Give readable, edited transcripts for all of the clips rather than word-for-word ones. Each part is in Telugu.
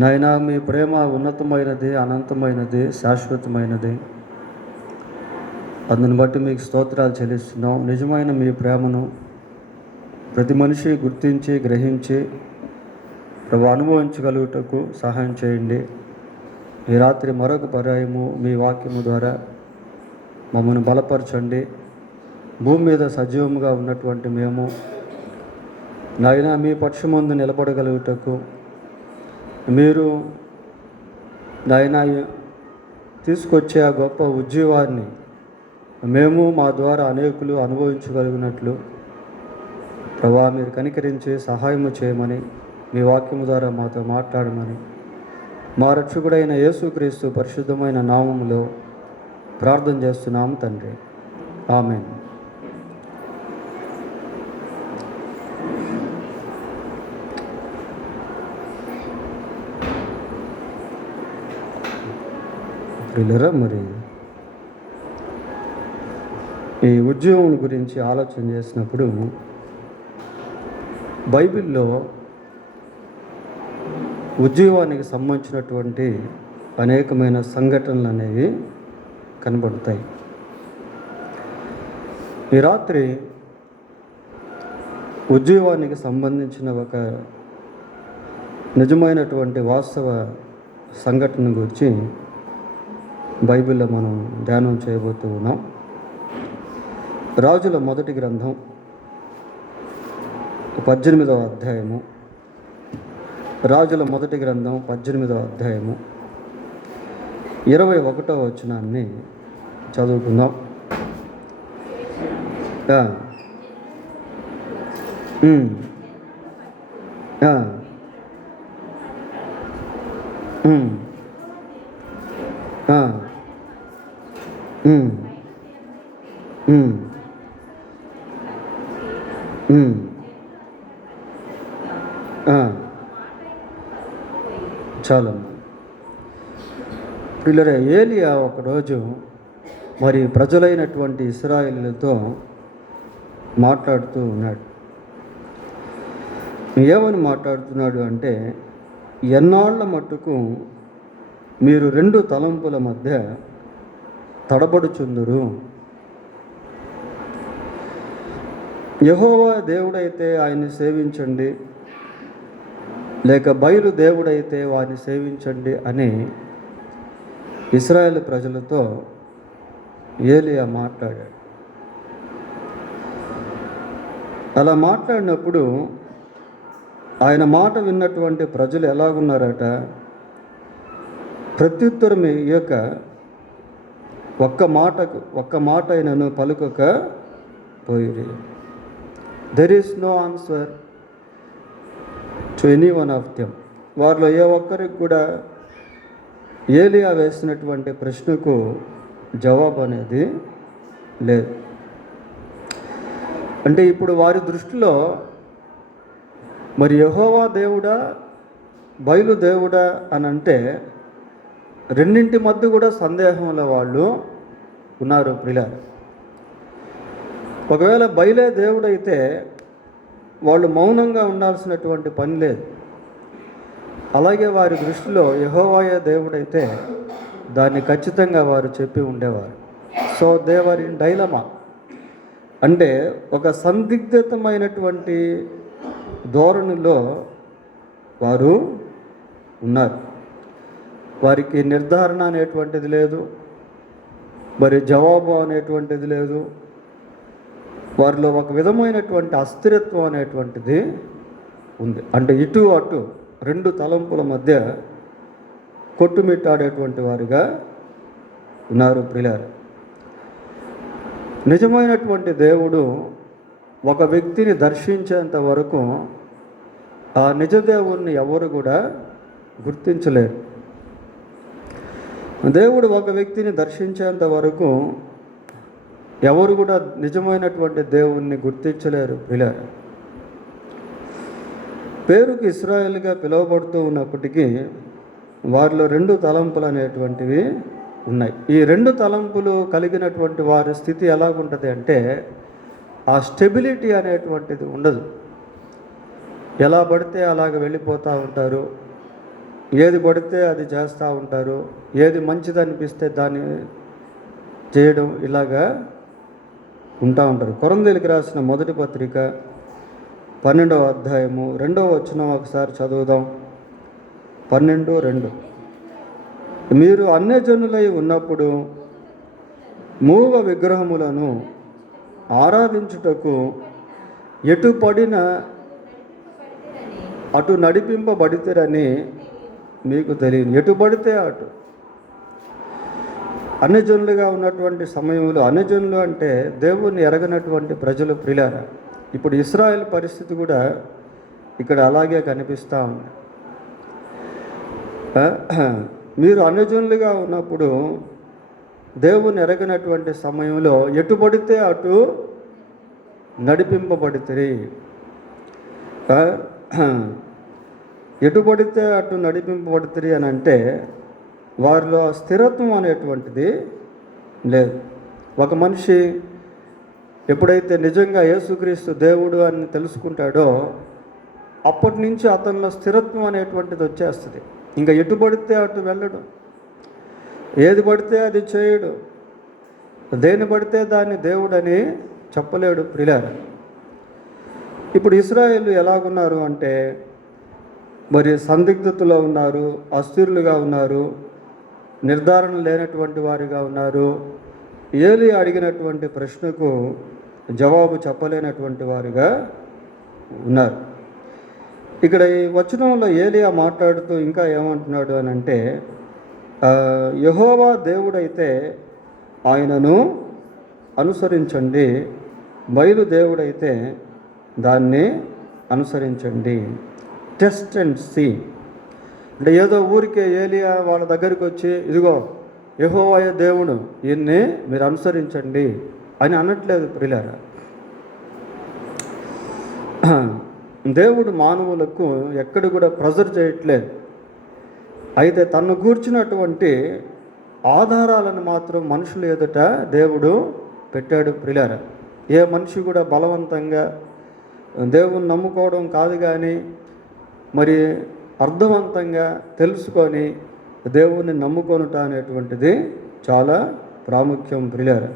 నాయనా, మీ ప్రేమ ఉన్నతమైనది, అనంతమైనది, శాశ్వతమైనది. అందుని బట్టి మీకు స్తోత్రాలు చెల్లిస్తున్నాం. నిజమైన మీ ప్రేమను ప్రతి మనిషి గుర్తించి గ్రహించి అనుభవించగలుగుటకు సహాయం చేయండి. ఈ రాత్రి మరొక పర్యాయము మీ వాక్యము ద్వారా మమ్మల్ని బలపరచండి. భూమి మీద సజీవంగా ఉన్నటువంటి మేము నాయనా మీ పక్షమందు నిలబడగలుగుటకు మీరు నాయన తీసుకొచ్చే ఆ గొప్ప ఉద్యోగాన్ని మేము మా ద్వారా అనేకులు అనుభవించగలిగినట్లు ప్రభా మీరు కనికరించి సహాయము చేయమని మీ వాక్యము ద్వారా మాతో మాట్లాడమని మా రక్షకుడైన యేసుక్రీస్తు పరిశుద్ధమైన నామములో ప్రార్థన చేస్తున్నాము తండ్రి. ఆమేన్. పిల్లరా, మరి ఈ ఉద్యోగం గురించి ఆలోచన చేసినప్పుడు బైబిల్లో ఉద్యోగానికి సంబంధించినటువంటి అనేకమైన సంఘటనలు అనేవి కనబడతాయి. ఈ రాత్రి ఉద్యోగానికి సంబంధించిన ఒక నిజమైనటువంటి వాస్తవ సంఘటన గురించి బైబిల్లో మనం ధ్యానం చేయబోతూ ఉన్నాం. రాజుల మొదటి గ్రంథం 18వ అధ్యాయము. రాజుల మొదటి గ్రంథం 18వ అధ్యాయము 21వ వచనాన్ని చదువుకుందాం. చాలా పిల్లరే, ఏలియా ఒకరోజు మరి ప్రజలైనటువంటి ఇశ్రాయేలులతో మాట్లాడుతూ ఉన్నాడు. ఏమని మాట్లాడుతున్నాడు అంటే, ఎన్నాళ్ల మట్టుకు మీరు రెండు తలంపుల మధ్య తడబడుచుందురు. యెహోవా దేవుడైతే ఆయన్ని సేవించండి, లేక బయలు దేవుడైతే వారిని సేవించండి అని ఇశ్రాయేలు ప్రజలతో ఏలియా మాట్లాడాడు. అలా మాట్లాడినప్పుడు ఆయన మాట విన్నటువంటి ప్రజలు ఎలాగున్నారట, ప్రత్యుత్తరం ఇయ్యక ఒక్క మాట అయినను పలుకక పోయిరి. There is no answer to any one of them. వారిలో ఏ ఒక్కరికి కూడా ఏలియా వేసినటువంటి ప్రశ్నకు జవాబు అనేది లేదు. అంటే ఇప్పుడు వారి దృష్టిలో మరి యెహోవా దేవుడా బయలు దేవుడా అని అంటే రెండింటి మధ్య కూడా సందేహంలో వాళ్ళు ఉన్నారు ప్రియులారా. ఒకవేళ బయలే దేవుడైతే వాళ్ళు మౌనంగా ఉండాల్సినటువంటి పని లేదు. అలాగే వారి దృష్టిలో యెహోవాయే దేవుడైతే దాన్ని ఖచ్చితంగా వారు చెప్పి ఉండేవారు. So they were in dilemma. అంటే ఒక సందిగ్ధమైనటువంటి ధోరణిలో వారు ఉన్నారు. వారికి నిర్ధారణ అనేటువంటిది లేదు, మరి జవాబు అనేటువంటిది లేదు. వారిలో ఒక విధమైనటువంటి అస్థిరత్వం అనేటువంటిది ఉంది. అంటే ఇటు అటు రెండు తలంపుల మధ్య కొట్టుమిట్టాడేటువంటి వారుగా ఉన్నారు ప్రియులారా. నిజమైనటువంటి దేవుడు ఒక వ్యక్తిని దర్శించేంత వరకు ఆ నిజ దేవుణ్ణి ఎవరు కూడా గుర్తించలేరు. దేవుడు ఒక వ్యక్తిని దర్శించేంత వరకు ఎవరు కూడా నిజమైనటువంటి దేవుణ్ణి గుర్తించలేరు ప్రియులారా. పేరుకి ఇశ్రాయేలుగా పిలువబడుతూ ఉన్నప్పటికీ వారిలో రెండు తలంపులు అనేటువంటివి ఉన్నాయి. ఈ రెండు తలంపులు కలిగినటువంటి వారి స్థితి ఎలాగుంటుంది అంటే, ఆ స్టెబిలిటీ అనేటువంటిది ఉండదు. ఎలా పడితే అలాగ వెళ్ళిపోతూ ఉంటారు. ఏది పడితే అది చేస్తూ ఉంటారు, ఏది మంచిదనిపిస్తే దాన్ని చేయడం, ఇలాగా ఉంటా ఉంటారు. కొరింథీయులకు రాసిన మొదటి పత్రిక 12వ అధ్యాయము 2వ వచనం ఒకసారి చదువుదాం. 12:2. మీరు అన్యజనులై ఉన్నప్పుడు మూగ విగ్రహములను ఆరాధించుటకు ఎటు పడిన అటు నడిపింపబడితేరని మీకు తెలియదు. ఎటు పడితే అటు. అన్యజనులుగా ఉన్నటువంటి సమయంలో, అన్యజనులు అంటే దేవుణ్ణి ఎరగనటువంటి ప్రజలు ప్రియులారా. ఇప్పుడు ఇశ్రాయేల్ పరిస్థితి కూడా ఇక్కడ అలాగే కనిపిస్తూ ఉంది. మీరు అన్యజనులుగా ఉన్నప్పుడు దేవుని ఎరగనటువంటి సమయంలో ఎటు పడితే అటు నడిపింపబడితే, ఎటు పడితే అటు నడిపింపబడితే అని అంటే వారిలో స్థిరత్వం అనేటువంటిది లేదు. ఒక మనిషి ఎప్పుడైతే నిజంగా యేసుక్రీస్తు దేవుడు అని తెలుసుకుంటాడో అప్పటి నుంచి అతనిలో స్థిరత్వం అనేటువంటిది వచ్చేస్తుంది. ఇంకా ఎటు పడితే అటు వెళ్ళడు, ఏది పడితే అది చేయడు, దేని పడితే దాన్ని దేవుడని చెప్పలేడు ప్రియులారా. ఇప్పుడు ఇశ్రాయేలు ఎలాగున్నారు అంటే మరి సందిగ్ధతలో ఉన్నారు, అస్థిరులుగా ఉన్నారు, నిర్ధారణ లేనటువంటి వారిగా ఉన్నారు. ఏలి అడిగినటువంటి ప్రశ్నకు జవాబు చెప్పలేనటువంటి వారిగా ఉన్నారు. ఇక్కడ ఈ వచనంలో ఏలియా మాట్లాడుతూ ఇంకా ఏమంటున్నాడు అని అంటే, యెహోవా దేవుడైతే ఆయనను అనుసరించండి, బయలు దేవుడైతే దాన్ని అనుసరించండి. Test and see. అంటే ఏదో ఊరికే ఏలియా వాళ్ళ దగ్గరికి వచ్చి ఇదిగో యెహోవాయే దేవుడు, ఈయన్ని మీరు అనుసరించండి అని అనట్లేదు ప్రియులారా. దేవుడు మానవులకు ఎక్కడ కూడా ప్రెజర్ చేయట్లేదు. అయితే తను కూర్చున్నటువంటి ఆధారాలను మాత్రం మనుషులు ఎదుట దేవుడు పెట్టాడు ప్రియులారా. ఏ మనిషి కూడా బలవంతంగా దేవుని నమ్ముకోవడం కాదు, కానీ మరి అర్థవంతంగా తెలుసుకొని దేవుణ్ణి నమ్ముకొనుట అనేటువంటిది చాలా ప్రాముఖ్యం ప్రియులారా.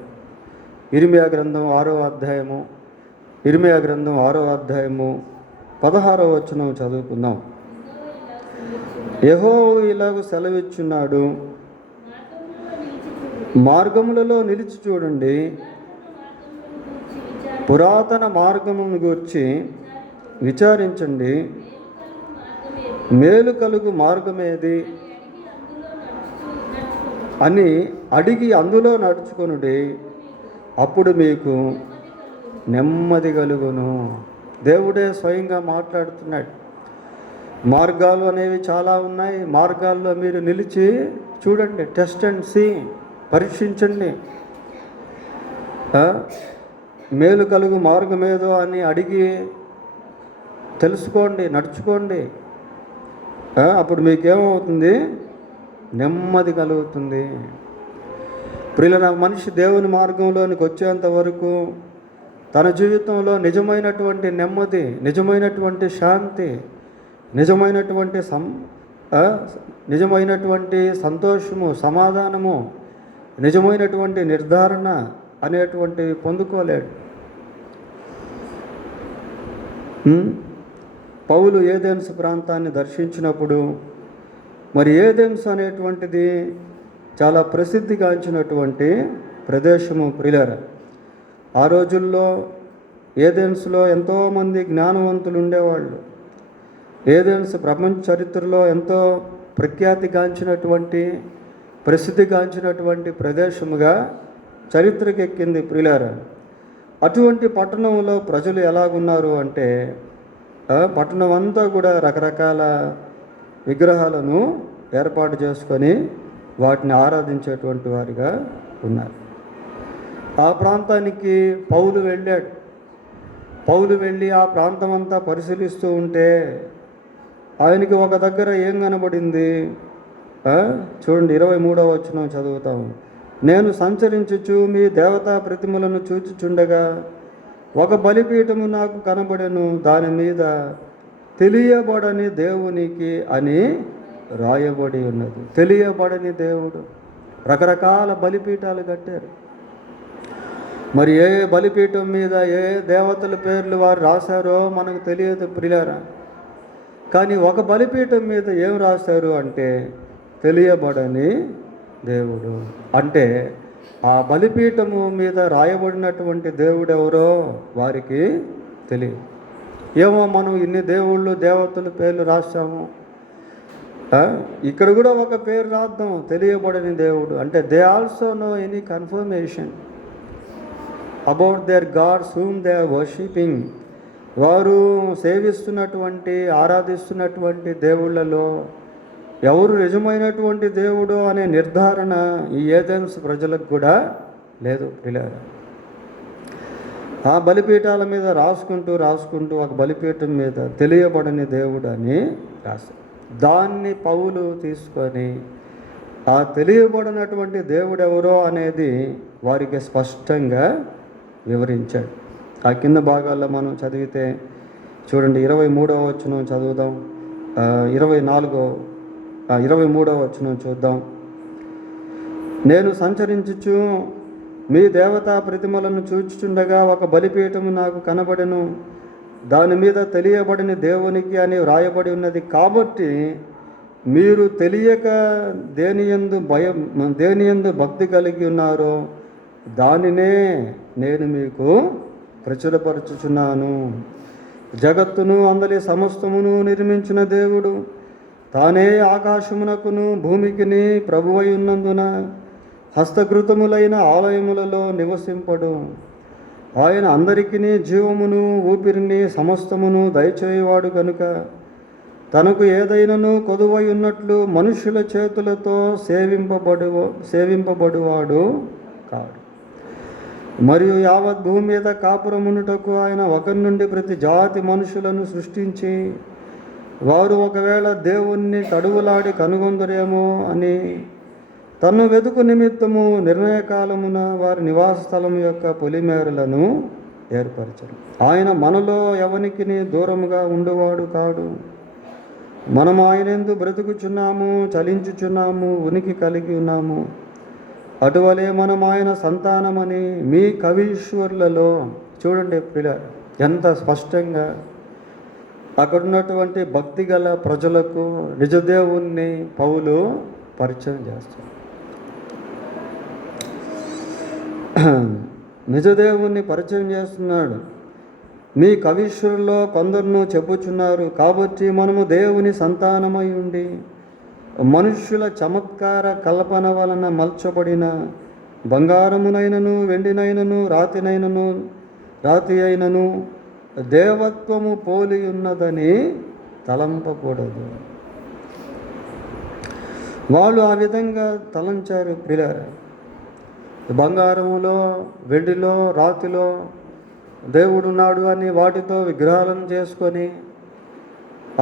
ఇర్మియా గ్రంథం 6వ అధ్యాయము 16వ వచనం చదువుకుందాం. యెహోవా ఇలాగ సెలవిచ్చున్నాడు, మార్గములలో నిలిచి చూడండి, పురాతన మార్గమును గూర్చి విచారించండి, మేలు కలుగు మార్గమేది అని అడిగి అందులో నడుచుకొనుడి, అప్పుడు మీకు నెమ్మది కలుగును. దేవుడే స్వయంగా మాట్లాడుతున్నాడు. మార్గాలు అనేవి చాలా ఉన్నాయి. మార్గాల్లో మీరు నిలిచి చూడండి, టెస్ట్ అండ్ సీ, పరీక్షించండి. మేలు కలుగు మార్గం ఏదో అని అడిగి తెలుసుకోండి, నడుచుకోండి. అప్పుడు మీకేమవుతుంది? నెమ్మది కలుగుతుంది. ప్రియుల మనిషి దేవుని మార్గంలోనికి వచ్చేంత వరకు తన జీవితంలో నిజమైనటువంటి నెమ్మది, నిజమైనటువంటి శాంతి, నిజమైనటువంటి సంతోషము, సమాధానము, నిజమైనటువంటి నిర్ధారణ అనేటువంటివి పొందుకోలేడు. పౌలు ఏథెన్స్ ప్రాంతాన్ని దర్శించినప్పుడు, మరి ఏథెన్స్ అనేటువంటిది చాలా ప్రసిద్ధిగాంచినటువంటి ప్రదేశము ప్రియులారా. ఆ రోజుల్లో ఏథెన్స్లో ఎంతోమంది జ్ఞానవంతులు ఉండేవాళ్ళు. ఏథెన్స్ ప్రపంచ చరిత్రలో ఎంతో ప్రఖ్యాతిగాంచినటువంటి, ప్రసిద్ధిగాంచినటువంటి ప్రదేశముగా చరిత్రకెక్కింది ప్రియులారా. అటువంటి పట్టణంలో ప్రజలు ఎలాగున్నారు అంటే, పట్టణం అంతా కూడా రకరకాల విగ్రహాలను ఏర్పాటు చేసుకొని వాటిని ఆరాధించేటువంటి వారిగా ఉన్నారు. ఆ ప్రాంతానికి పౌలు వెళ్ళాడు. పౌలు వెళ్ళి ఆ ప్రాంతం అంతా పరిశీలిస్తూ ఉంటే ఆయనకి ఒక దగ్గర ఏం కనబడింది? చూడండి, 23వ వచనం చదువుతాము. నేను సంచరించుచు మీ దేవతా ప్రతిమలను చూచుచుండగా ఒక బలిపీఠము నాకు కనబడెను, దాని మీద తెలియబడని దేవునికి అని రాయబడి ఉన్నది. తెలియబడని దేవుడు. రకరకాల బలిపీఠాలు కట్టారు. మరి ఏ బలిపీఠం మీద ఏ దేవతల పేర్లు వారు రాశారో మనకు తెలియదు ప్రియులారా. కానీ ఒక బలిపీఠం మీద ఏం రాశారు అంటే తెలియబడని దేవుడు. అంటే ఆ బలిపీఠము మీద రాయబడినటువంటి దేవుడు ఎవరో వారికి తెలియదు. ఏమో మనం ఇన్ని దేవుళ్ళు దేవతల పేర్లు రాస్తాము, ఇక్కడ కూడా ఒక పేరు రాద్దాం, తెలియబడని దేవుడు. అంటే they also no any confirmation about their gods whom they are worshipping. వారు సేవిస్తున్నటువంటి ఆరాధిస్తున్నటువంటి దేవుళ్ళలో ఎవరు నిజమైనటువంటి దేవుడు అనే నిర్ధారణ ఈ ఏథెన్స్ ప్రజలకు కూడా లేదు పిల్లలు. ఆ బలిపీఠాల మీద రాసుకుంటూ ఒక బలిపీఠం మీద తెలియబడని దేవుడు అని రాశారు. దాన్ని పౌలు తీసుకొని ఆ తెలియబడినటువంటి దేవుడు ఎవరో అనేది వారికి స్పష్టంగా వివరించాడు. ఆ కింద భాగాల్లో మనం చదివితే చూడండి, 23వ వచనం చదువుదాం, 23వ వచనం చూద్దాం. నేను సంచరించుచు మీ దేవతా ప్రతిమలను చూచుచుండగా ఒక బలిపీఠము నాకు కనబడెను, దాని మీద తెలియబడిన దేవునికి అని వ్రాయబడి ఉన్నది. కాబట్టి మీరు తెలియక దేనియందు భక్తి కలిగి ఉన్నారో దానినే నేను మీకు ప్రచురపరచుచున్నాను. జగత్తును అందరి సమస్తమును నిర్మించిన దేవుడు తానే ఆకాశమునకును భూమికిని ప్రభువై ఉన్నందున హస్తకృతములైన ఆలయములలో నివసింపడు. ఆయన అందరికీ జీవమును ఊపిరిని సమస్తమును దయచేయవాడు కనుక తనకు ఏదైనాను కొదువై ఉన్నట్లు మనుషుల చేతులతో సేవింపబడువాడు కాడు. మరియు యావత్ భూమి మీద కాపురమునుటకు ఆయన ఒకరి నుండి ప్రతి జాతి మనుషులను సృష్టించి వారు ఒకవేళ దేవుణ్ణి తడువులాడి కనుగొందరేమో అని తను వెతుకు నిమిత్తము నిర్ణయకాలమున వారి నివాస స్థలం యొక్క పొలిమేరలను ఏర్పరచరు. ఆయన మనలో ఎవనికిని దూరముగా ఉండువాడు కాడు. మనం ఆయనందు బ్రతుకుచున్నాము, చలించుచున్నాము, ఉనికి కలిగి ఉన్నాము. అటువలే మనం ఆయన సంతానమని మీ కవీశ్వరులలో చూడండి పిల్లలు ఎంత స్పష్టంగా అక్కడున్నటువంటి భక్తి గల ప్రజలకు నిజదేవుణ్ణి పౌలు పరిచయం చేస్తాడు. నిజదేవుణ్ణి పరిచయం చేస్తున్నాడు. మీ కవీశ్వరుల్లో కొందరును చెప్పుచున్నారు, కాబట్టి మనము దేవుని సంతానమై ఉండి మనుష్యుల చమత్కార కల్పన వలన మలచబడిన బంగారమునైనను వెండినైనను రాతి అయినను దేవత్వము పోలి ఉన్నదని తలంపకూడదు. వాళ్ళు ఆ విధంగా తలంచారు ప్రియులారా. బంగారములో వెండిలో రాతిలో దేవుడున్నాడు అని వాటితో విగ్రహాలను చేసుకొని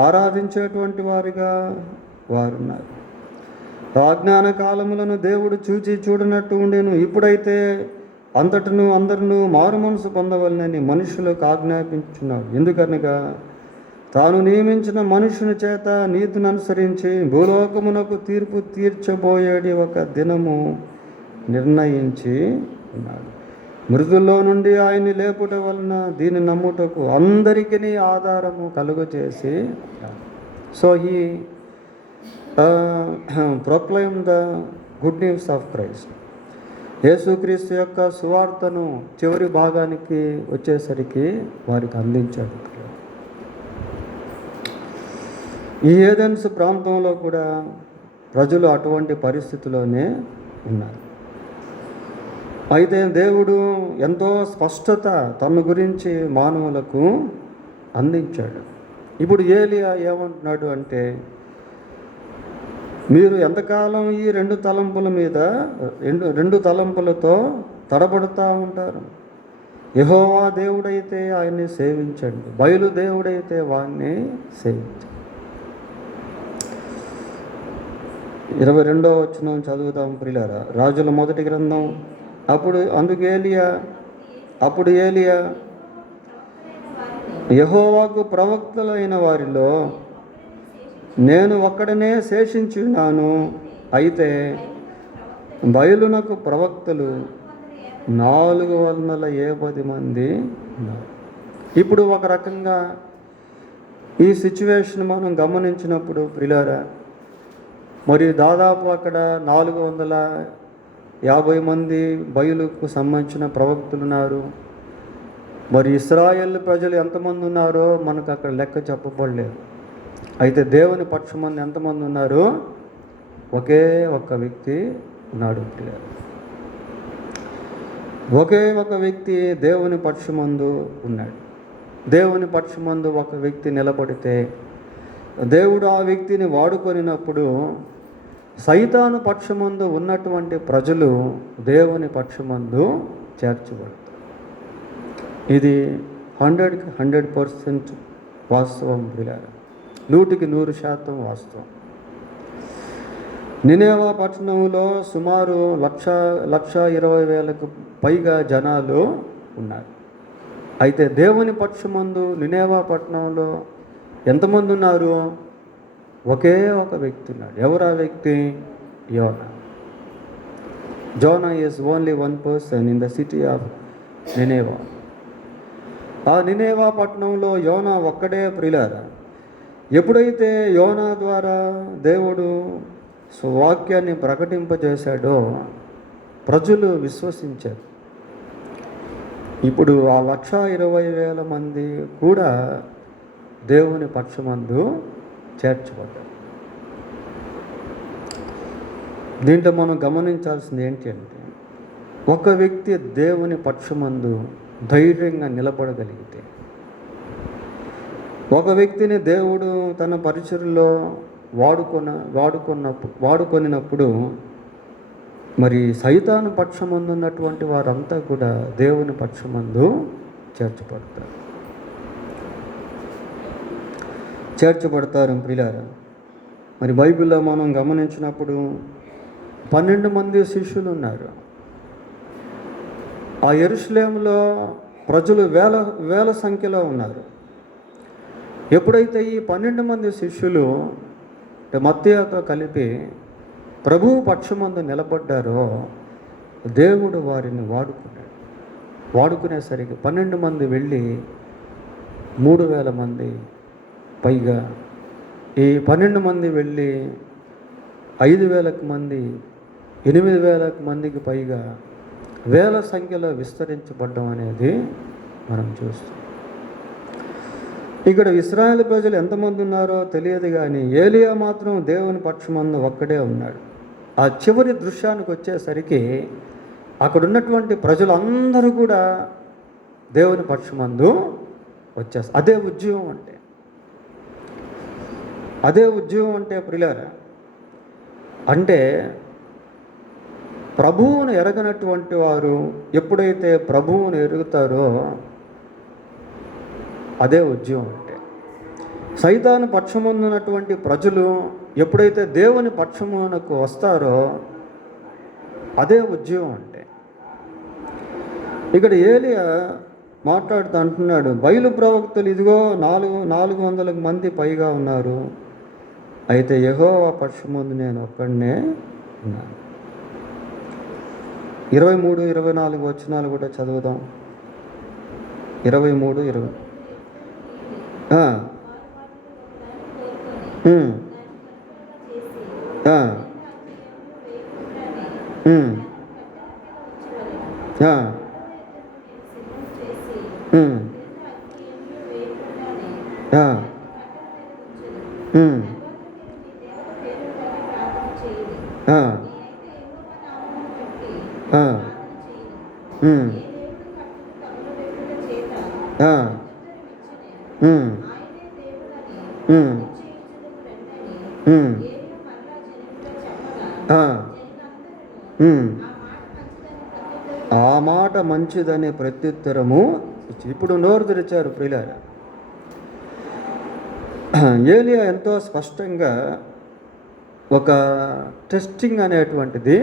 ఆరాధించేటువంటి వారిగా వారున్నారు. అజ్ఞాన కాలములను దేవుడు చూడనట్టు ఉండేను. ఇప్పుడైతే అంతటను అందరినూ మారు మనసు పొందవలనని మనుషులకు ఆజ్ఞాపించున్నాడు. ఎందుకనగా తాను నియమించిన మనుషుని చేత నీతిని అనుసరించి భూలోకమునకు తీర్పు తీర్చబోయేది ఒక దినము నిర్ణయించి ఉన్నాడు. మృతుల్లో నుండి ఆయన్ని లేపుట వలన దీన్ని నమ్ముటకు అందరికీ ఆధారము కలుగజేసి so he proclaim the good news of Christ. యేసుక్రీస్తు యొక్క సువార్తను చివరి భాగానికి వచ్చేసరికి వారికి అందించాడు. ఈ ఏథెన్స్ ప్రాంతంలో కూడా ప్రజలు అటువంటి పరిస్థితిలోనే ఉన్నారు. అయితే దేవుడు ఎంతో స్పష్టత తన గురించి మానవులకు అందించాడు. ఇప్పుడు ఏలియా ఏమంటున్నాడు అంటే, మీరు ఎంతకాలం ఈ రెండు తలంపులతో తడబడుతూ ఉంటారు? యెహోవా దేవుడైతే ఆయన్ని సేవించండి, బయలు దేవుడైతే వాణ్ణి సేవించండి. 22వ వచనం చదువుదాం ప్రియులారా. రాజుల మొదటి గ్రంథం. అప్పుడు ఏలియా యెహోవాకు ప్రవక్తలైన వారిలో నేను ఒక్కడనే శేషించి ఉన్నాను, అయితే బయలునకు ప్రవక్తలు 450 మంది ఉన్నారు. ఇప్పుడు ఒక రకంగా ఈ సిచ్యువేషన్ మనం గమనించినప్పుడు ప్రియులారా, మరి దాదాపు అక్కడ 450 మంది బయలుకు సంబంధించిన ప్రవక్తలు ఉన్నారు. మరి ఇశ్రాయేలు ప్రజలు ఎంతమంది ఉన్నారో మనకు అక్కడ లెక్క చెప్పబడలేదు. అయితే దేవుని పక్షమందు ఎంతమంది ఉన్నారు? ఒకే ఒక్క వ్యక్తి ఉన్నాడు ప్రియులారా. ఒకే ఒక వ్యక్తి దేవుని పక్షమందు ఉన్నాడు. దేవుని పక్షమందు ఒక వ్యక్తి నిలబడితే దేవుడు ఆ వ్యక్తిని వాడుకొనినప్పుడు సైతాను పక్షమందు ఉన్నటువంటి ప్రజలు దేవుని పక్షమందు చేర్చబడతారు. ఇది 100కి 100% వాస్తవం ప్రియులారా, 100కి 100% వాస్తవం. నినేవా పట్టణంలో సుమారు 1,20,000కు పైగా జనాలు ఉన్నారు. అయితే దేవుని పక్షమందు నినేవా పట్టణంలో ఎంతమంది ఉన్నారు? ఒకే ఒక వ్యక్తి ఉన్నాడు. ఎవరు ఆ వ్యక్తి? యోనా. Jonah is only one person in the city of Nineveh. ఆ నినేవా పట్టణంలో యోనా ఒక్కడే ప్రియులారా. ఎప్పుడైతే యోనా ద్వారా దేవుడు వాక్యాన్ని ప్రకటింపజేశాడో ప్రజలు విశ్వసించారు. ఇప్పుడు ఆ 1,20,000 మంది కూడా దేవుని పక్షమందు చేర్చబడ్డారు. దీంట్లో మనం గమనించాల్సింది ఏంటి అంటే, ఒక వ్యక్తి దేవుని పక్షమందు ధైర్యంగా నిలబడగలిగితే, ఒక వ్యక్తిని దేవుడు తన పరిచర్యలో వాడుకొనినప్పుడు మరి సైతాను పక్షమందు ఉన్నటువంటి వారంతా కూడా దేవుని పక్షమందు చేర్చబడతారు ప్రియులారా. మరి బైబిల్లో మనం గమనించినప్పుడు 12 మంది శిష్యులు ఉన్నారు. ఆ యెరూషలేములో ప్రజలు వేల సంఖ్యలో ఉన్నారు. ఎప్పుడైతే ఈ 12 మంది శిష్యులు మత్తయితో కలిపి ప్రభువు పక్షమందు నిలబడ్డారో దేవుడు వారిని వాడుకునేసరికి 12 మంది వెళ్ళి 3,000 మంది పైగా, ఈ 12 మంది వెళ్ళి 5,000 మంది, 8,000 మందికి పైగా వేల సంఖ్యలో విస్తరించబడ్డం అనేది మనం చూస్తాం. ఇక్కడ ఇశ్రాయేల్ ప్రజలు ఎంతమంది ఉన్నారో తెలియదు, కానీ ఏలియా మాత్రం దేవుని పక్షమందు ఒక్కడే ఉన్నాడు. ఆ చివరి దృశ్యానికి వచ్చేసరికి అక్కడ ఉన్నటువంటి ప్రజలందరూ కూడా దేవుని పక్షమందు వచ్చేస్తారు. అదే ఉద్యోగం అంటే ప్రియులారా, అంటే ప్రభువును ఎరగనటువంటి వారు ఎప్పుడైతే ప్రభువును ఎరుగుతారో అదే ఉద్యోగం అంటే. సైతాను పక్షమున్నటువంటి ప్రజలు ఎప్పుడైతే దేవుని పక్షమునకు వస్తారో అదే ఉద్యోగం అంటే. ఇక్కడ ఏలియా మాట్లాడుతూ అంటున్నాడు, బయలు ప్రవక్తలు ఇదిగో 400 మంది పైగా ఉన్నారు, అయితే యెహోవా పక్షమందు నేను ఒక్కడనే ఉన్నాను. 23, 24 వచనాలు కూడా చదువుదాం. 23, 20. ఆ మాట మంచిదనే ప్రత్యుత్తరము ఇప్పుడు నోరు తెరిచారు ప్రియులారా. ఏలియా ఎంతో స్పష్టంగా ఒక టెస్టింగ్ అనేటువంటిది,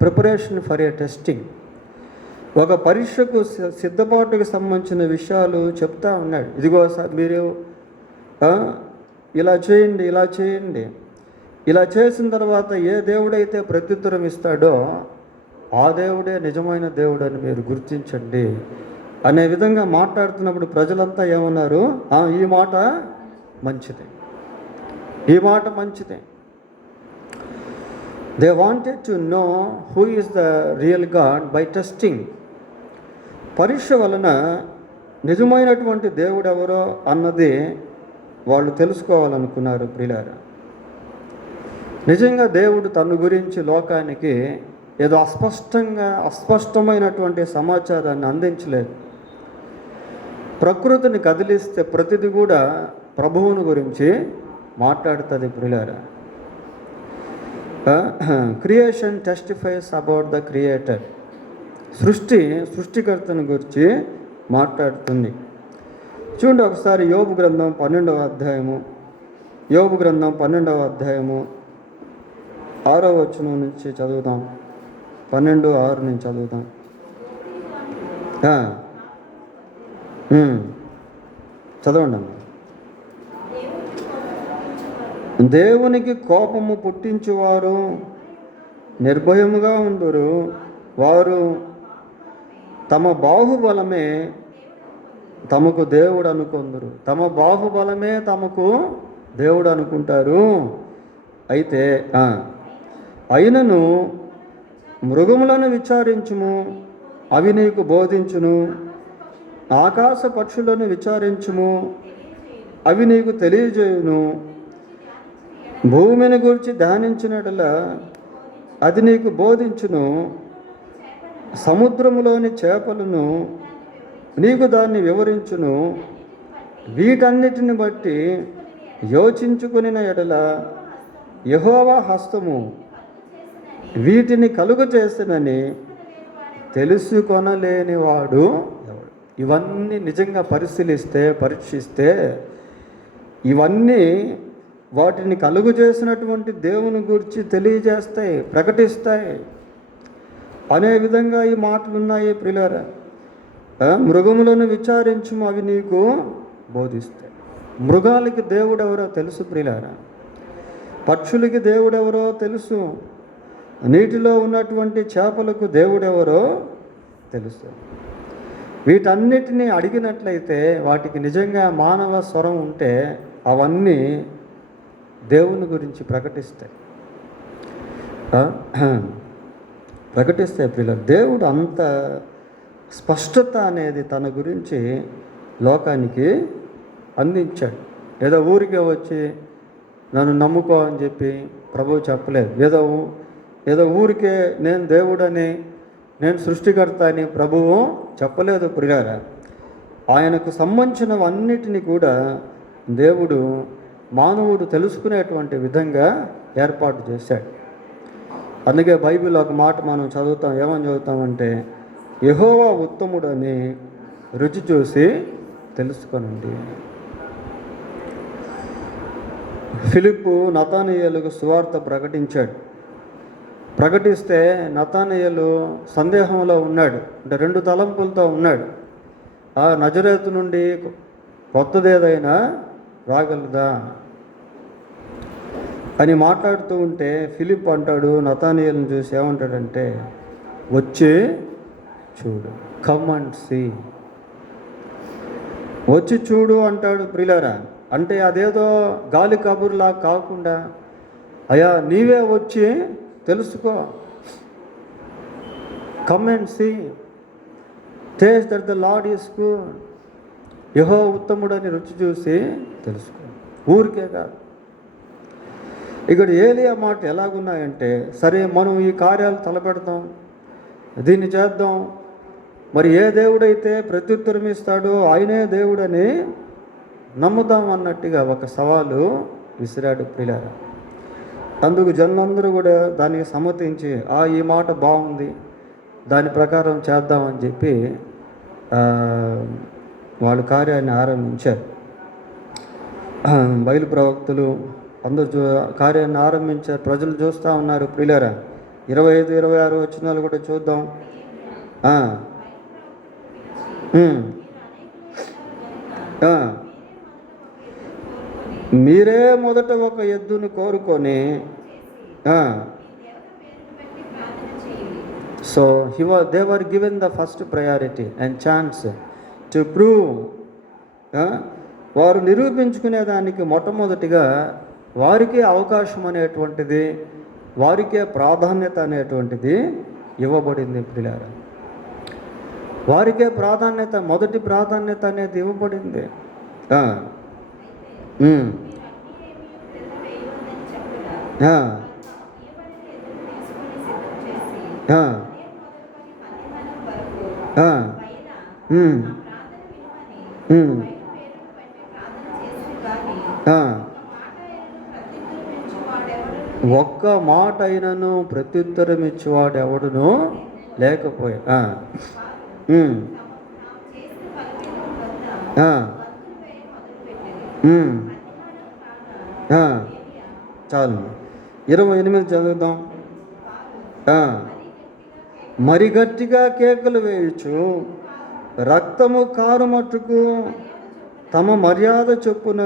ప్రిపరేషన్ ఫర్ ఏ టెస్టింగ్, ఒక పరీక్షకు సిద్ధపాటుకు సంబంధించిన విషయాలు చెప్తా ఉన్నాడు. ఇదిగో సార్, మీరు ఇలా చేయండి, ఇలా చేయండి. ఇలా చేసిన తర్వాత ఏ దేవుడైతే ప్రత్యుత్తరం ఇస్తాడో ఆ దేవుడే నిజమైన దేవుడు అని మీరు గుర్తించండి అనే విధంగా మాట్లాడుతున్నప్పుడు ప్రజలంతా ఏమన్నారు? ఈ మాట మంచిదే, ఈ మాట మంచిదే. They wanted to know who is the real God by testing. పరీక్ష వలన నిజమైనటువంటి దేవుడు ఎవరో అన్నది వాళ్ళు తెలుసుకోవాలనుకున్నారు ప్రియులారా. నిజంగా దేవుడు తన గురించి లోకానికి ఏదో అస్పష్టమైనటువంటి సమాచారాన్ని అందించలేదు. ప్రకృతిని కదిలిస్తే ప్రతిది కూడా ప్రభువుని గురించి మాట్లాడుతుంది ప్రియులారా. Creation testifies about the creator. సృష్టికర్తని గురించి మాట్లాడుతుంది. చూడండి ఒకసారి యోబు గ్రంథం 12వ అధ్యాయము, యోబు గ్రంథం 12వ అధ్యాయము 6వ వచనం నుంచి చదువుదాం. 12:6 నుంచి చదువుదాం. చదవండి అన్న. దేవునికి కోపము పుట్టించువారు నిర్భయముగా ఉందరు, వారు తమ బాహుబలమే తమకు దేవుడు అనుకొందరు. తమ బాహుబలమే తమకు దేవుడు అనుకుంటారు. అయితే అయినను మృగములను విచారించుము, అవి నీకు బోధించును. ఆకాశ పక్షులను విచారించుము, అవి నీకు తెలియజేయును. భూమిని గురించి ధ్యానించినట్ల అది నీకు బోధించును. సముద్రములోని చేపలను నీకు దాన్ని వివరించును. వీటన్నిటిని బట్టి యోచించుకునిన ఎడల యెహోవా హస్తము వీటిని కలుగు చేసినని తెలుసుకొనలేనివాడు ఎవడు? ఇవన్నీ నిజంగా పరీక్షిస్తే ఇవన్నీ వాటిని కలుగు చేసినటువంటి దేవుని గురించి తెలియజేస్తాయి, ప్రకటిస్తాయి అనే విధంగా ఈ మాటలు ఉన్నాయి ప్రియులారా. మృగములను విచారించుము, అవి నీకు బోధిస్తాయి. మృగాలకి దేవుడు ఎవరో తెలుసు ప్రియులారా. పక్షులకి దేవుడెవరో తెలుసు. నీటిలో ఉన్నటువంటి చేపలకు దేవుడెవరో తెలుసు. వీటన్నిటినీ అడిగినట్లయితే వాటికి నిజంగా మానవ స్వరం ఉంటే అవన్నీ దేవుని గురించి ప్రకటిస్తాయి ప్రియులారా. దేవుడు అంత స్పష్టత అనేది తన గురించి లోకానికి అందించాడు. ఏదో ఊరికే వచ్చి నన్ను నమ్ముకో అని చెప్పి ప్రభువు చెప్పలేదు. ఏదో ఊరికే నేను దేవుడని, నేను సృష్టికర్త అని ప్రభువు చెప్పలేదు ప్రియులారా. ఆయనకు సంబంధించినవన్నిటినీ కూడా దేవుడు మానవుడు తెలుసుకునేటువంటి విధంగా ఏర్పాటు చేశాడు. అందుకే బైబిల్ ఒక మాట మనం చదువుతాం. ఏమని చదువుతామంటే, యెహోవా ఉత్తముడని రుచి చూసి తెలుసుకొనండి. ఫిలిప్పు నతానీయేలుకు సువార్త ప్రకటిస్తే నతానీయేలు సందేహంలో ఉన్నాడు. అంటే 2 తలంపులతో ఉన్నాడు. ఆ నజరేతు నుండి కొత్తదేదైనా రాగలదా అని మాట్లాడుతూ ఉంటే ఫిలిప్ అంటాడు నతానీయేలును చూసి ఏమంటాడంటే, వచ్చి చూడు, కమ్ అండ్ సీ, వచ్చి చూడు అంటాడు ప్రియులారా. అంటే అదేదో గాలి కబుర్లా కాకుండా, అయ్యా నీవే వచ్చి తెలుసుకో, come and see, taste that the lord is good, యెహోవా ఉత్తముడని రుచి చూసి తెలుసుకో. ఊరికే కాదు. ఇక్కడ ఏలియా మాట ఎలాగున్నాయంటే, సరే మనం ఈ కార్యాలు తలపెడతాం, దీన్ని చేద్దాం, మరి ఏ దేవుడైతే ప్రత్యుత్తరం ఇస్తాడో ఆయనే దేవుడని నమ్ముదాం అన్నట్టుగా ఒక సవాలు విసిరాడు ప్రియులారా. అందుకు జనులందరూ కూడా దానికి సమ్మతించి ఈ మాట బాగుంది, దాని ప్రకారం చేద్దామని చెప్పి వాళ్ళు కార్యాన్ని ఆరంభించారు. బయలు ప్రవక్తలు అందరూ కార్యాన్ని ఆరంభించారు. ప్రజలు చూస్తూ ఉన్నారు ప్రియులారా. 25, 26 వచనాలు కూడా చూద్దాం. మీరే మొదట ఒక ఎద్దును కోరుకొని so they were given the first priority and chance to prove. వారు నిరూపించుకునేదానికి మొట్టమొదటిగా వారికే అవకాశం అనేటువంటిది, వారికే ప్రాధాన్యత అనేటువంటిది ఇవ్వబడింది ప్రియులారా. వారికే ప్రాధాన్యత, మొదటి ప్రాధాన్యత అనేది ఇవ్వబడింది. ఒక్క మాట అయినను ప్రత్యుత్తరం ఇచ్చేవాడు ఎవడును లేకపోయా. చాలు 28 చదువుదాం. మరి గట్టిగా కేకలు వేయచ్చు, రక్తము కారు మట్టుకు తమ మర్యాద చొప్పున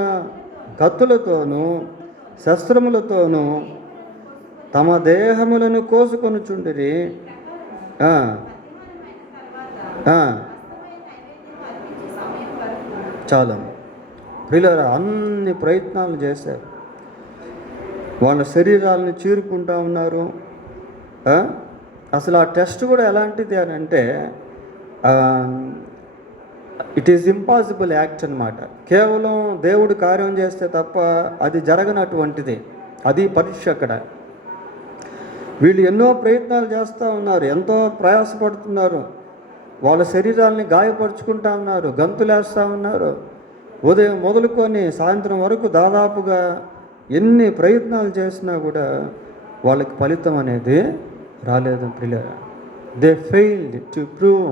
కత్తులతోనూ శస్త్రములతోనూ తమ దేహములను కోసుకొనుచుండిరి. చాలా ప్రియులారా, అన్ని ప్రయత్నాలు చేశారు. వాళ్ళ శరీరాలను చీరుకుంటూ ఉన్నారు. అసలు ఆ టెస్ట్ కూడా ఎలాంటిది అని అంటే ఇట్ ఈజ్ ఇంపాసిబుల్ యాక్ట్ అన్నమాట. కేవలం దేవుడు కార్యం చేస్తే తప్ప అది జరగనటువంటిది. అది పరీక్ష అక్కడ. వీళ్ళు ఎన్నో ప్రయత్నాలు చేస్తూ ఉన్నారు, ఎంతో ప్రయాసపడుతున్నారు, వాళ్ళ శరీరాలని గాయపరుచుకుంటా ఉన్నారు, గంతులేస్తూ ఉన్నారు. ఉదయం మొదలుకొని సాయంత్రం వరకు దాదాపుగా ఎన్ని ప్రయత్నాలు చేసినా కూడా వాళ్ళకి ఫలితం అనేది రాలేదు ప్రియులారా. They failed to prove.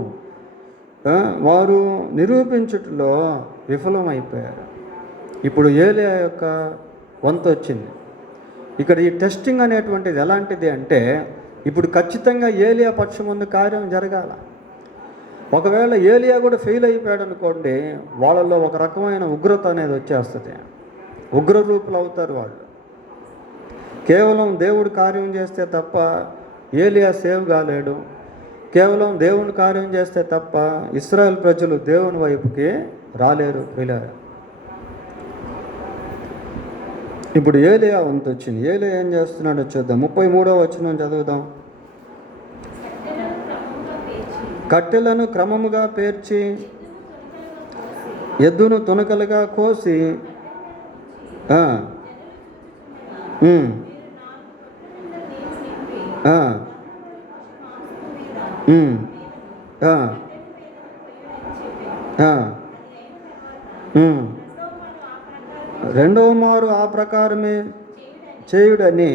వారు నిరూపించుటలో విఫలమైపోయారు. ఇప్పుడు ఏలియా యొక్క వంతు వచ్చింది. ఇక్కడ ఈ టెస్టింగ్ అనేటువంటిది ఎలాంటిది అంటే, ఇప్పుడు ఖచ్చితంగా ఏలియా పక్షం ముందు కార్యం జరగాల. ఒకవేళ ఏలియా కూడా ఫెయిల్ అయిపోయాడు అనుకోండి, వాళ్ళలో ఒక రకమైన ఉగ్రత అనేది వచ్చేస్తుంది. ఉగ్ర రూపులు అవుతారు వాళ్ళు. కేవలం దేవుడు కార్యం చేస్తే తప్ప ఏలియా సేవ్ కాలేడు. కేవలం దేవుని కార్యం చేస్తే తప్ప ఇశ్రాయేల్ ప్రజలు దేవుని వైపుకి రాలేరు ప్రియులారా. ఇప్పుడు ఏలియా వంతు వచ్చింది. ఏలియా ఏం చేస్తున్నాడో చూద్దాం. 33వ వచనం చదువుదాం. కట్టెలను క్రమముగా పేర్చి ఎద్దును తునకలుగా కోసి రెండవ మారు ఆ ప్రకారమే చేయుడని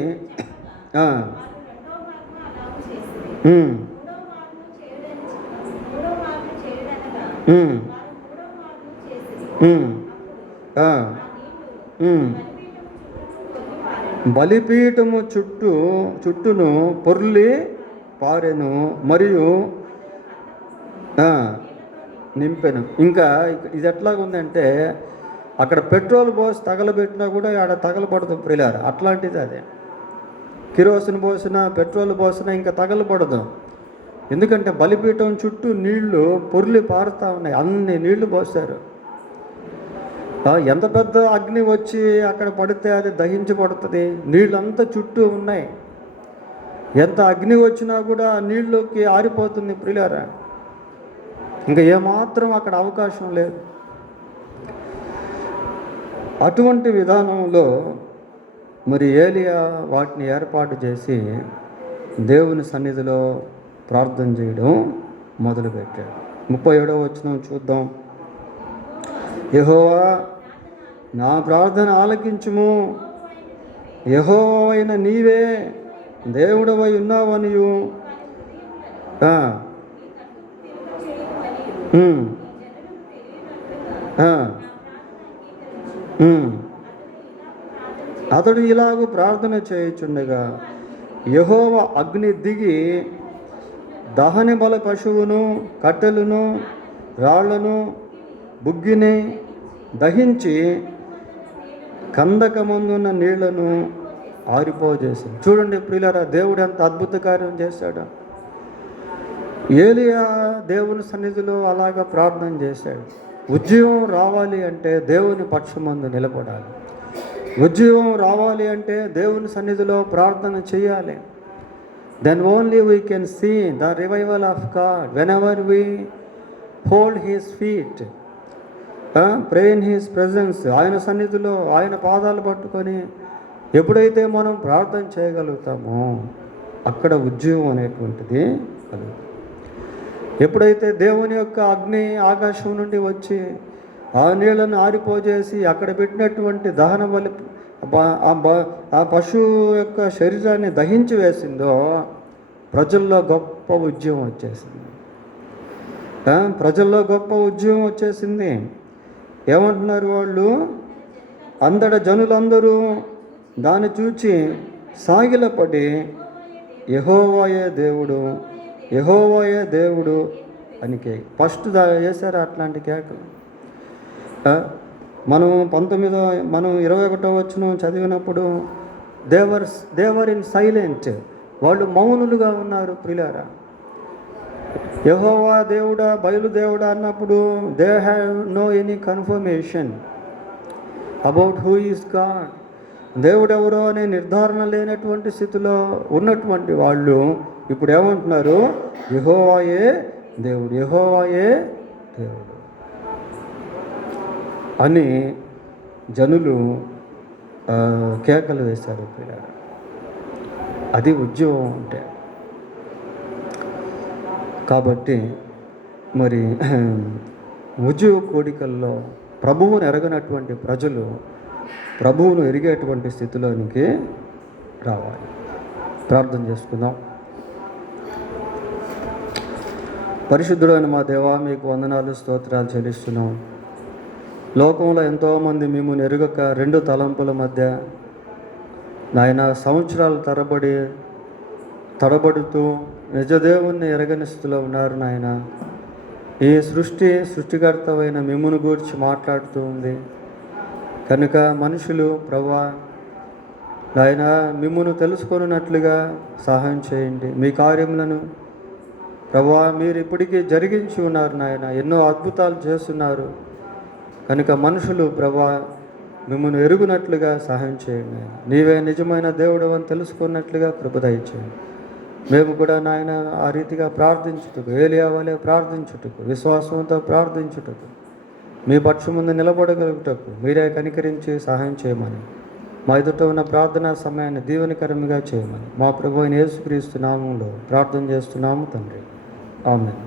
బలిపీఠము చుట్టూను పొర్లి పారెను మరియు నింపెను. ఇంకా ఇది ఎట్లాగుందంటే, అక్కడ పెట్రోల్ పోసి తగలబెట్టినా కూడా ఆడ తగలబడదు ప్రియులారా. అట్లాంటిది అదే. కిరోసిన్ పోసినా పెట్రోల్ పోసినా ఇంకా తగలబడదు. ఎందుకంటే బలిపీఠం చుట్టూ నీళ్లు పొర్లి పారుతూ ఉన్నాయి. అన్ని నీళ్లు పోసారు. ఎంత పెద్ద అగ్ని వచ్చి అక్కడ పడితే అది దహించబడుతుంది. నీళ్ళంతా చుట్టూ ఉన్నాయి. ఎంత అగ్ని వచ్చినా కూడా నీళ్ళకి ఆరిపోతుంది ప్రియులారా. ఇంకా ఏమాత్రం అక్కడ అవకాశం లేదు. అటువంటి విధానంలో మరి ఏలియా వాటిని ఏర్పాటు చేసి దేవుని సన్నిధిలో ప్రార్థన చేయడం మొదలుపెట్టాడు. 37వ వచనం చూద్దాం. యెహోవా నా ప్రార్థన ఆలకించుము, యెహోవైన నీవే దేవుడవై ఉన్నావనియు అతడు ఇలాగూ ప్రార్థన చేయుచుండగా యెహోవా అగ్ని దిగి దహన బల పశువును కట్టెలను రాళ్లను బుగ్గిని దహించి కందకమందున్న నీళ్లను ఆరిపోజేసింది. చూడండి ప్రియులారా, దేవుడు ఎంత అద్భుత కార్యం చేశాడు. ఏలియా దేవుని సన్నిధిలో అలాగా ప్రార్థన చేశాడు. ఉద్యోగం రావాలి అంటే దేవుని పక్షమందు నిలబడాలి. ఉద్యోగం రావాలి అంటే దేవుని సన్నిధిలో ప్రార్థన చేయాలి. Then only we can see the revival of God whenever we hold his feet, pray in his presence. ఆయన సన్నిధిలో ఆయన పాదాలు పట్టుకొని ఎప్పుడైతే మనం ప్రార్థన చేయగలుగుతామో అక్కడ ఉద్యోగం అనేటువంటిది కలుగుతుంది. ఎప్పుడైతే దేవుని యొక్క అగ్ని ఆకాశం నుండి వచ్చి ఆ నీళ్లను ఆరిపోజేసి అక్కడ పెట్టినటువంటి దహన బలి ఆ పశువు యొక్క శరీరాన్ని దహించి వేసిందో ప్రజల్లో గొప్ప ఉద్యమం వచ్చేసింది. ప్రజల్లో గొప్ప ఉద్యమం వచ్చేసింది. ఏమంటున్నారు వాళ్ళు? అందడ జనులందరూ దాన్ని చూచి సాగిలపడి యెహోవాయే దేవుడు, యెహోవాయే దేవుడు అని కేక. ఫస్ట్ వేశారు అట్లాంటి కేకలు. మనం 21వ వచనం చదివినప్పుడు దేవర్ ఇన్ సైలెంట్, వాళ్ళు మౌనులుగా ఉన్నారు ప్రియులారా. యెహోవా దేవుడా, బయలుదేవుడా అన్నప్పుడు they have no any confirmation about who is God. దేవుడెవరో అనే నిర్ధారణ లేనటువంటి స్థితిలో ఉన్నటువంటి వాళ్ళు ఇప్పుడు ఏమంటున్నారు? యెహోవాయే దేవుడు, యెహోవాయే దేవుడు అని జనులు కేకలు వేశారు పిల్లలు. అది ఉద్యోగం అంటే. కాబట్టి మరి ఉద్యోగ కోడికల్లో ప్రభువును ఎరగనటువంటి ప్రజలు ప్రభువును ఎరిగేటువంటి స్థితిలోనికి రావాలి. ప్రార్థన చేసుకుందాం. పరిశుద్ధుడైన మా దేవా, మీకు వందనాలు స్తోత్రాలు చెల్లిస్తున్నాం. లోకంలో ఎంతోమంది మిమ్మల్ని ఎరుగక రెండు తలంపుల మధ్య నాయన సంవత్సరాల తడబడుతూ నిజదేవుణ్ణి ఎరగని స్థితిలో ఉన్నారు నాయన. ఈ సృష్టికర్తమైన మిమ్మును గూర్చి మాట్లాడుతూ ఉంది కనుక మనుషులు ప్రభువా నాయన మిమ్మును తెలుసుకొనున్నట్లుగా సహాయం చేయండి. మీ కార్యములను ప్రభువా మీరు ఇప్పటికీ జరిగించి ఉన్నారు నాయన, ఎన్నో అద్భుతాలు చేస్తున్నారు కనుక మనుషులు ప్రభువా మిమ్మల్ని ఎరుగునట్లుగా సహాయం చేయండి. నీవే నిజమైన దేవుడు అని తెలుసుకున్నట్లుగా కృప దయచేయండి. మేము కూడా నాయన ఆ రీతిగా ప్రార్థించుటకు, ఏలియా వలె ప్రార్థించుటకు, విశ్వాసంతో ప్రార్థించుటకు, మీ పక్షం ముందు నిలబడగలుగుటకు మీరే కనికరించి సహాయం చేయమని, మా ఎదుట ఉన్న ప్రార్థనా సమయాన్ని దీవెనకరంగా చేయమని మా ప్రభువైన యేసుక్రీస్తు నామములో ప్రార్థన చేస్తున్నాము తండ్రి. ఆమేన్.